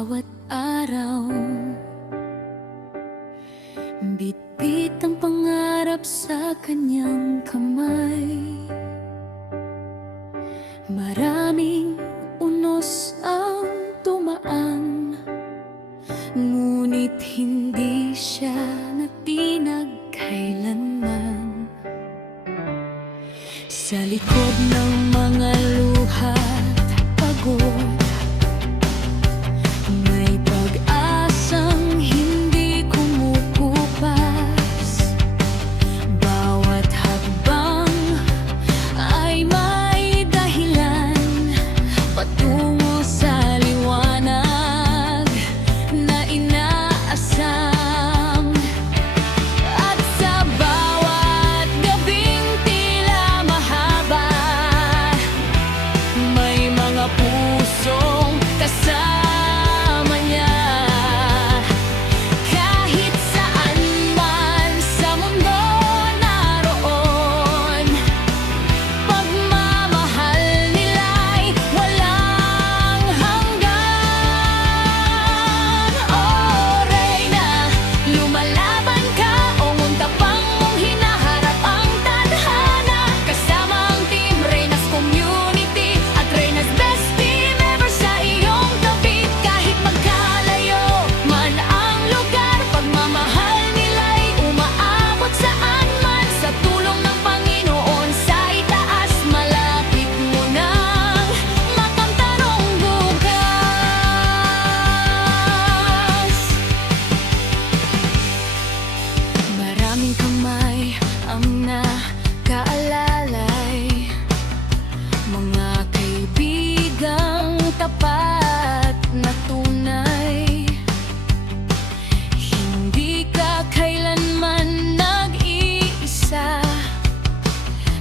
bawat araw. Bitbit ang pangarap sa kanyang kamay. Maraming unos ang tumaan, ngunit hindi siya natinag kailanman. Sa likod ng mga luha't pagod, may pag-asang hindi kumukupas. Bawat hakbang ay may dahilan patungo sa liwanag na inaasam. At sa bawat gabing tila mahaba, may mga pusong kasama niya. Kahit saan man sa mundo naroon, pagmamahal nila'y walang hanggan. Oh, Reyna, lumalaban ka o muntapang mong hinaharap ang tadhana. Kasama ang Team Reyna's Community at Reyna's Best Team ever sa iyong tabi. Kahit magkalayo man ang lugar, pagmamahal nila'y umaabot saan man. Sa tulong ng Panginoon sa itaas, malapit mo nang makamtan ang bukas. Maraming kamay ang nakaalalay, mga kaibigang tapat na tunay. Hindi ka kailanman nag-iisa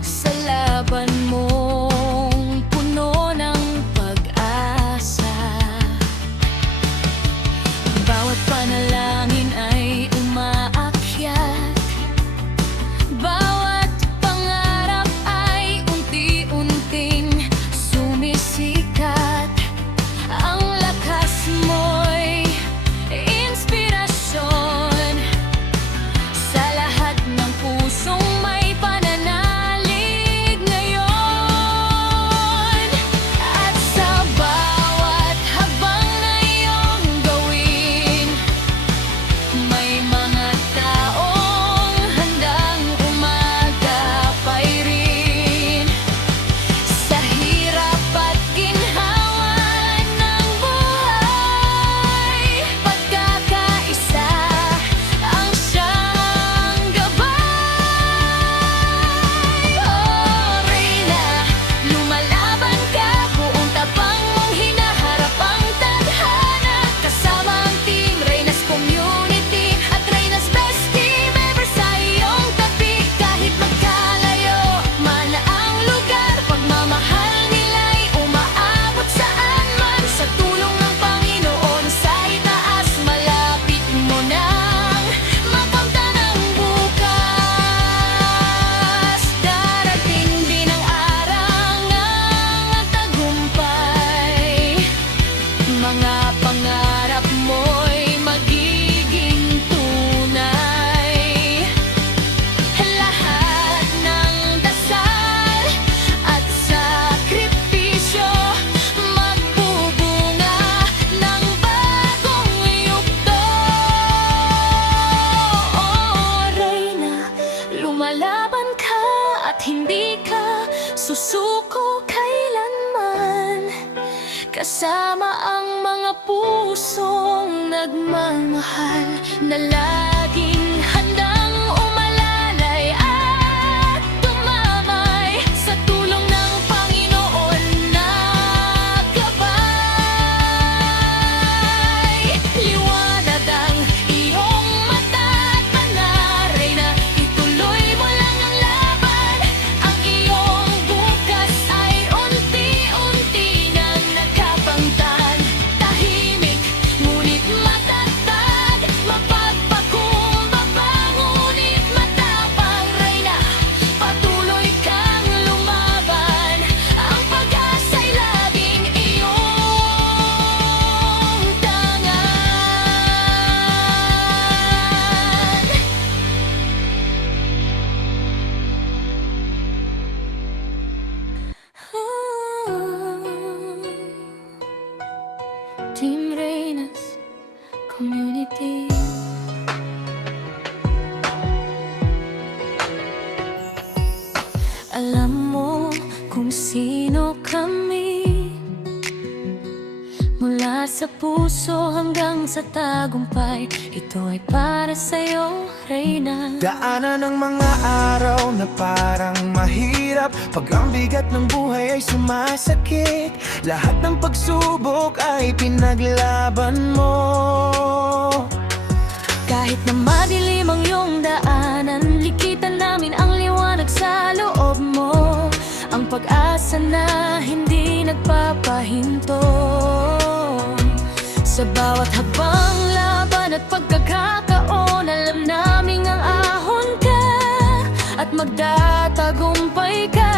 sa laban mong puno ng pag-asa. Bawat panalangin ay umaakyat, bawat pangarap ay unti-unting sumisikat. Ang lakas mo'y inspirasyon sa lahat ng pusong may pananalig ngayon. At sa bawat habang na iyong gawin, may mga taong handang umagapay rin. Sa hirap at ginhawa ng buhay, pagkakaisa ang siyang gabay. Oh, Reyna, lumalaban ka, buong tapang mong hinaharap ang tadhana. Kasama ang Team Reyna's Community at Reyna's Best Team ever sa iyong tabi. Kahit magkalayo man ang lugar, pagmamahal nila'y umaabot saan man. Sa tulong ng Panginoon sa itaas, malapit mo nang makamtan ang bukas. Darating din ang araw ng tagumpay, mga pangarap mo'y magiging tunay. Lahat ng dasal at sakripisyo magbubunga ng bagong yugto. Oh, Reyna, lumalaban ka at hindi ka susuko kailanman. Kasama ang mga pusong nagmamahal na laging handang umalalay at tumamay sa tulong ng Panginoon na gabay. Liwanag ang iyong mata at mga Reyna, ituloy mo lang ang laban. Ang iyong bukas ay unti-unti nang nagkapangtan. Tahimik ngunit matatag, mapagpakumbaba. community. Alam mo kung sino kami, mula sa puso hanggang sa tagumpay. Ito ay para sa'yo, Reyna. Daanan ng mga araw na parang mahirap, pag ang bigat ng buhay ay sumasakit. Lahat ng pagsubok ay pinaglaban mo. Kahit na madilim ang iyong daanan, likitan namin ang liwanag sa loob mo. Ang pag-asa na hindi nagpapahinto. Sa bawat habang laban at pagkakataon, alam naming ang ahon ka at magtatagumpay ka.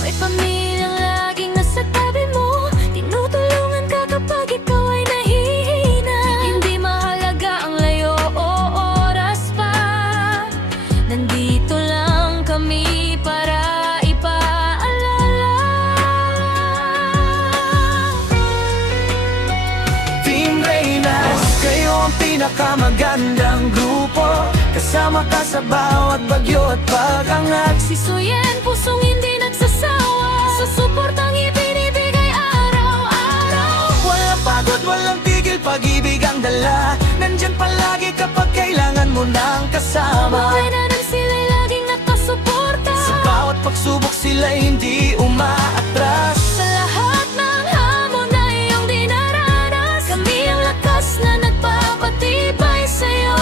May pamilyang laging nasa tabi mo, tinutulungan ka kapag ikaw ay nahihina. Hindi mahalaga ang layo o oras pa, nandito lang kami para ipaalala. Team Reynas, kayo ang pinakamagandang grupo. Kasama ka sa bawat bagyo at pag-angat. Si Suyen, pusong hindi nagsasawa, sa suportang ibinibigay araw-araw. Walang pagod, walang tigil, pag-ibig ang dala. Nandyan palagi kapag kailangan mo ng kasama. Buhay na nang sila'y laging nakasuporta. Sa bawat pagsubok sila'y hindi umaatras. Sa lahat ng hamon na iyong dinaranas, kami ang lakas na nagpapatibay sa'yo.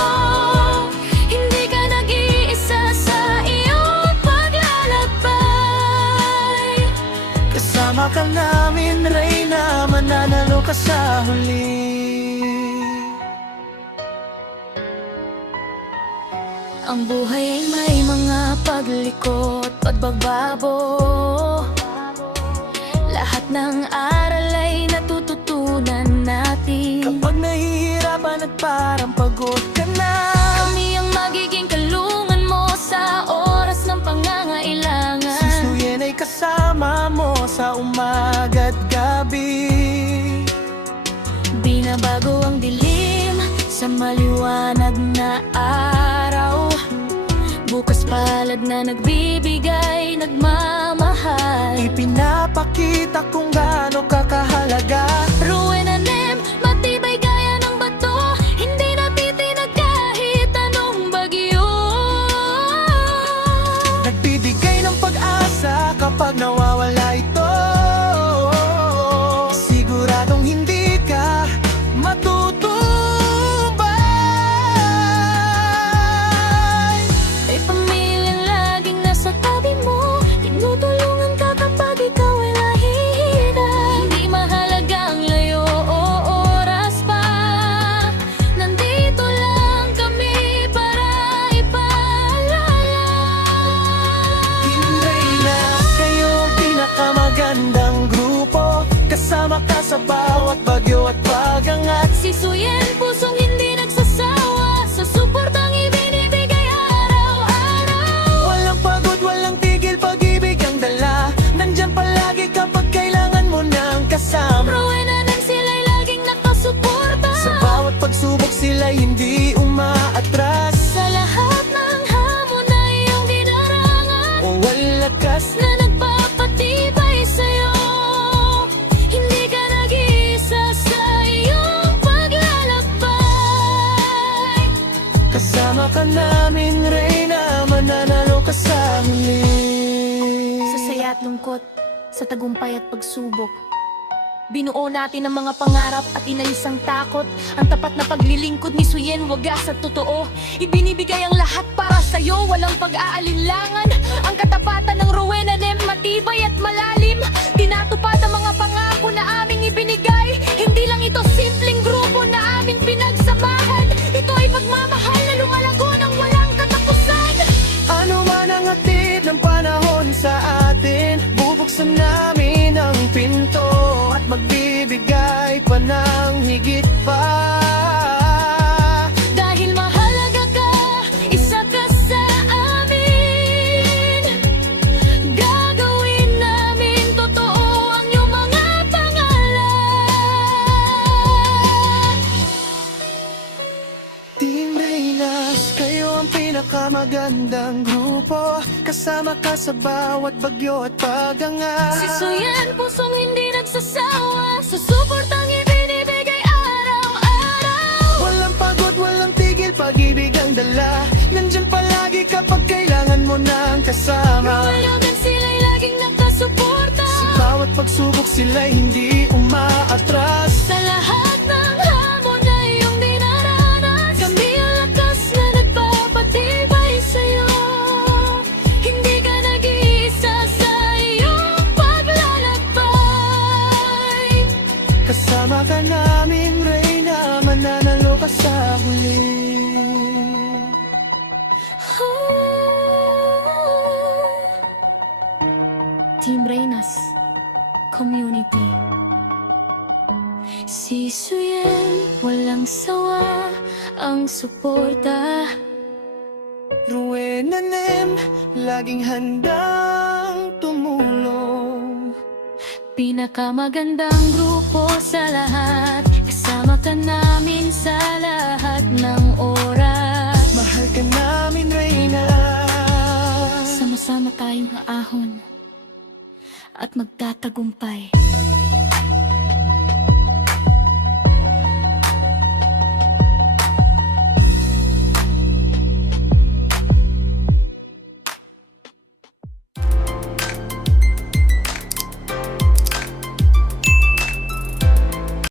Hindi ka nag-iisa sa iyong paglalakbay. Kasama ka namin, Reyna, mananalo ka sa huli. Ang buhay ay may mga paglikot, pagbabago. Lahat ng aral ay natututunan natin. Kapag nahihirapan at parang pagod ka na, Kami ang magiging kalungan mo sa oras ng pangangailangan. si Suyen ay kasama mo sa umaga at gabi. Binabago ang dilim sa maliwanag na araw. Bukas palad na nagbibigay, nagmamahal. Ipinapakita kung gaano ka kahalaga. Rowena Nem, matibay gaya ng bato, hindi natitinag kahit anong bagyo. Nagbibigay ng pag-asa kapag nawawala ito. Siguradong hindi ka matutumbay. May pamilyang laging nasa tabi mo, tinutulungan ka kapag ikaw ay nahihina. Hindi mahalaga ang layo o oras pa, nandito lang kami para ipaalala. Team Reynas, kayo ang pinakamagandang grupo. Kasama ka sa bawat bagyo at pag-angat. Si Suyen, pusong hindi nagsasawa, sa suportang ibinibigay araw-araw. Walang pagod, walang tigil, pag-ibig ang dala. Nandyan palagi kapag kailangan mo ng kasama. Rowena Nem, sila'y laging nakasuporta. Sa bawat pagsubok sila'y hindi umaatras. Sa lahat ng hamon na iyong dinarangan, O walakas na nagpapatibay sa'yo. Hindi ka nag-iisa sa iyong paglalakbay. kasama ka namin, Reyna, mananalo ka sa huli. Sa saya at lungkot, sa tagumpay at pagsubok, binuo natin ang mga pangarap at inalis ang takot. Ang tapat na paglilingkod ni Suyen, wagas at totoo. Ibinibigay ang lahat para sa'yo, walang pag-aalinlangan. Ang katapatan ng Rowena Nem, matibay at malalim. Tinatupad ang mga pangako na aming ibinigay. Hindi lang ito simpleng grupo na aming pinagsamahan. Ito ay pagmamahal na lumalago ng walang katapusan. Ano man ang hatid ng panahon sa atin, bubuksan namin ang pinto at magbibigay pa ng higit pa. Dahil mahalaga ka, isa ka sa amin. Gagawin namin totoo ang iyong mga pangalan. pinakamagandang grupo. Kasama ka sa bawat bagyo at pagangat. Si Suyen, pusong hindi nagsasawa sa suportang ibinibigay araw-araw. Walang pagod, walang tigil, pag-ibig ang dala. Nandyan palagi kapag kailangan mo ng kasama. Luwalagan sila'y laging nakasuporta. Sa bawat pagsubok sila'y hindi umaatras. Sa lahat ng hamon na iyong dinaranas, kami ang lakas na nagpapatibay sa'yo. Hindi ka nag-iisa sa iyong paglalakbay. Kasama ka namin, Reyna, mananalo ka sa huli. Team Reynas Community. Si Suyen, walang sawa ang suporta. Rowena Nem, laging handang tumulong. Pinakamagandang grupo sa lahat, kasama ka namin sa lahat ng oras. Mahal ka namin, Reyna. Sama-sama tayong aahon at magtatagumpay.